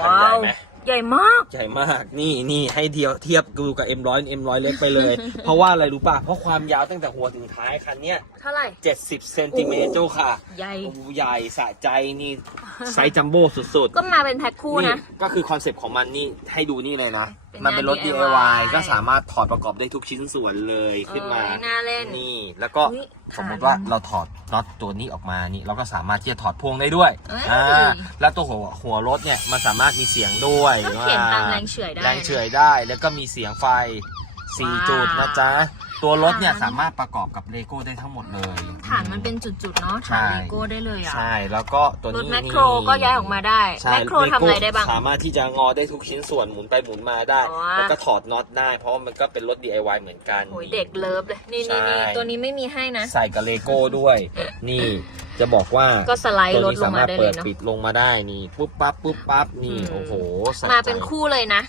คันใหญ่ไหมใหญ่มาก ใหญ่มากนี่นี่ให้เทียบเทียบดูกับ M100 M100 เล็กไปเลย เพราะว่าอะไรรู้ป่ะ เพราะความยาวตั้งแต่หัวถึงท้ายคันเนี้ยเท่าไหร่ 70เซนติเมตรเจ้าค่ะ ใหญ่โอ้โหใหญ่สะใจนี่ ไซส์จัมโบ้สุดๆก็มาเป็นแพ็คคู่นี่นะ ก็คือคอนเซปต์ของมันนี่ให้ดูนี่เลยนะ เป็นมันเป็นรถ งาน DIY DIY ก็สามารถถอดประกอบได้ทุกชิ้นส่วนเลยขึ้นมา เออน่าเล่น นี่แล้วก็อุ๊ยสมมติว่าเราถอดน็อตตัวนี้ออกมานี่เราก็สามารถที่จะถอดพ่วงได้ด้วยเอ้ยอ่าแล้วตัวหัวหัวรถเนี่ยมันสามารถมีเสียงด้วยก็เขียนตามแรงเฉื่อยได้ แรงเฉื่อยได้ แล้วก็มีเสียงไฟสี่ว้าวจุดนะจ๊ะ ตัวรถเนี่ยฐานสามารถประกอบกับเลโก้ได้ทั้งหมดเลยฐาน มันเป็นจุดๆเนาะใช่ฐานเลโก้ได้เลยอะใช่แล้วก็ตัวรถนี้แมคนี่โครก็ย้ายออกมาได้ใช่แมคโครทำอะไรได้บ้าง สามารถที่จะงอได้ทุกชิ้นส่วนหมุนไปหมุนมาได้ อ๋อ แล้วก็ถอดน็อตได้ เพราะว่ามันก็เป็นรถ DIY เหมือนกัน โอ้ยเด็กเลิฟเลย นี่ใช่ นี่นี่ตัวนี้ไม่มีให้นะ ใส่กับเลโก้ด้วย นี่จะบอกว่าก็สไลด์ตัวรถนี้ลสางมามารถได้เลเปิยดเนาะปิดลงมาได้นี่ปุ๊บปั๊บปุ๊บปั๊บนี่อืมโอ้โหสะมาใจเป็นคู่เลยนะ